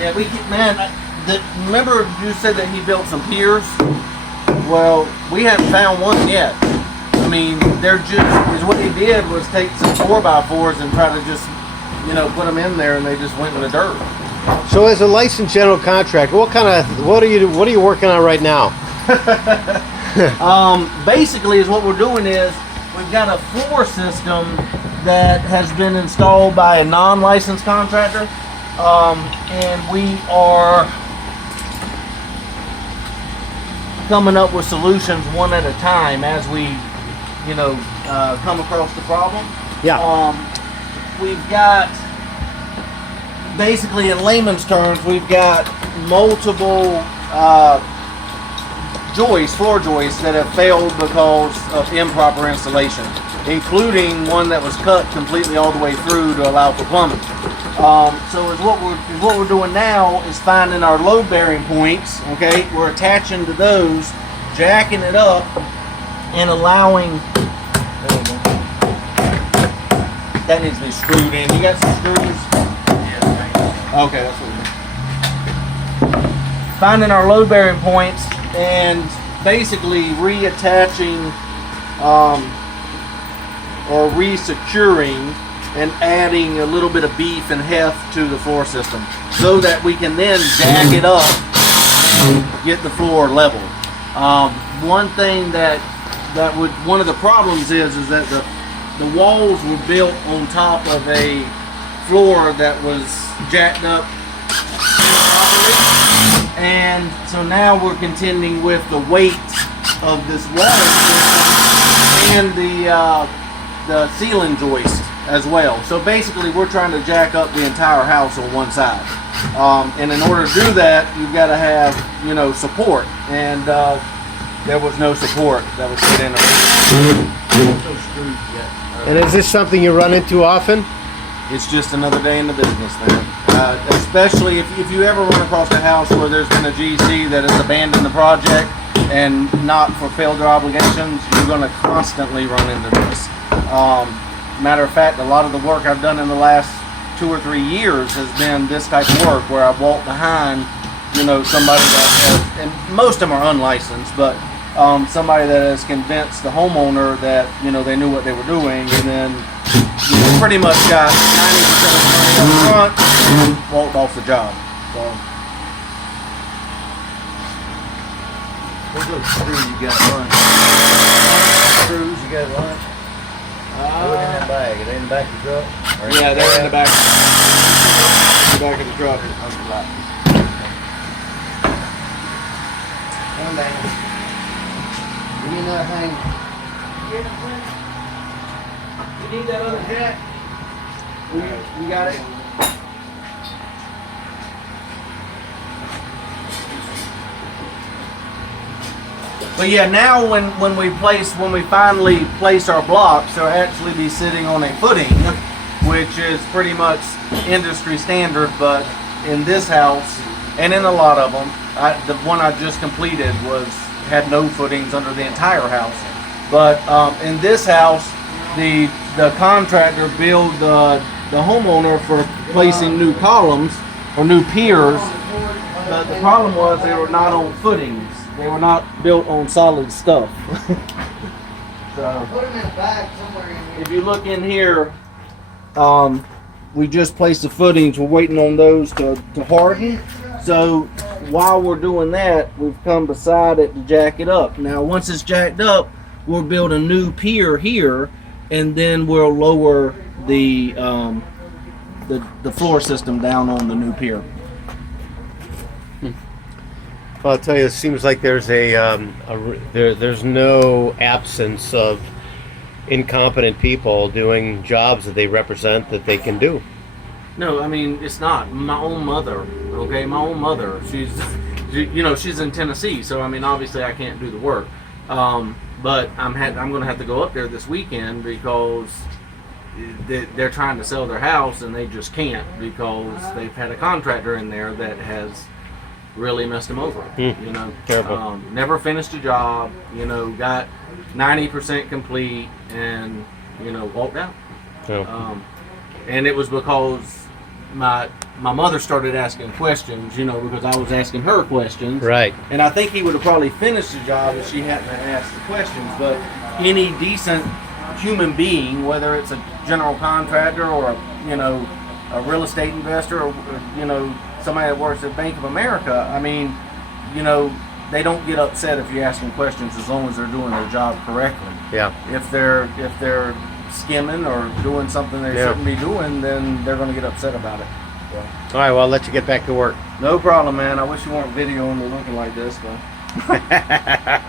Yeah, man. Remember you said that he built some piers? Well, we haven't found one yet. I mean, what he did was take some 4x4s and try to just, put them in there, and they just went in the dirt. So, as a licensed general contractor, what are you working on right now? Basically, is what we're doing is we've got a floor system that has been installed by a non-licensed contractor, and we are coming up with solutions one at a time as we, come across the problem. Yeah. We've got, basically in layman's terms, we've got multiple floor joists that have failed because of improper installation, including one that was cut completely all the way through to allow for plumbing. So what we're doing now is finding our load-bearing points. Okay, we're attaching to those, jacking it up, and allowing. That needs to be screwed in. You got some screws? Yeah. Okay, that's what we're doing. Finding our load-bearing points and basically reattaching or re-securing and adding a little bit of beef and heft to the floor system so that we can then jack it up and get the floor level. One thing one of the problems is that the walls were built on top of a floor that was jacked up improperly, and so now we're contending with the weight of this wall and the ceiling joist as well. So basically we're trying to jack up the entire house on one side, and in order to do that, you've got to have support, and there was no support that was put in. No screws yet. And is this something you run into often? It's just another day in the business, man. Especially if you ever run across a house where there's been a GC that has abandoned the project and not fulfilled their obligations, you're going to constantly run into this. Matter of fact, a lot of the work I've done in the last 2 or 3 years has been this type of work where I've walked behind, somebody that has, and most of them are unlicensed, but somebody that has convinced the homeowner that they knew what they were doing, and then pretty much got 90% of the money up front and walked off the job. So, what those screws you got lunch? Screws you got lunch? Put it in that bag. Are they in the back of the truck? Yeah, they're in the back. In the back of the truck. Come down. Give me another hang. You need that other jack? You got it? But yeah, now when we finally place our blocks, they'll actually be sitting on a footing, which is pretty much industry standard. But in this house, and in a lot of them, the one I just completed had no footings under the entire house. But in this house, the contractor billed the homeowner for placing new columns or new piers. But the problem was they were not on footings. They were not built on solid stuff. So Put them in a bag somewhere in here. if you look in here, we just placed the footings. We're waiting on those to harden. So while we're doing that, we've come beside it to jack it up. Now, once it's jacked up, we'll build a new pier here, and then we'll lower the floor system down on the new pier. Well, I'll tell you, it seems like there's there's no absence of incompetent people doing jobs that they represent that they can do. No, I mean, it's not. My own mother, okay? My own mother, she's in Tennessee, so I mean, obviously I can't do the work. But I'm going to have to go up there this weekend because they're trying to sell their house and they just can't because they've had a contractor in there that has really messed them over. Terrible. Never finished a job, got 90% complete and, walked out. Oh. And it was because my mother started asking questions, you know, because I was asking her questions. Right. And I think he would have probably finished the job if she hadn't asked the questions. But any decent human being, whether it's a general contractor or a real estate investor or somebody that works at Bank of America, I mean, they don't get upset if you ask them questions as long as they're doing their job correctly. Yeah. If they're skimming or doing something they shouldn't be doing, then they're going to get upset about it. So. All right. Well, I'll let you get back to work. No problem, man. I wish you weren't videoing me looking like this, but.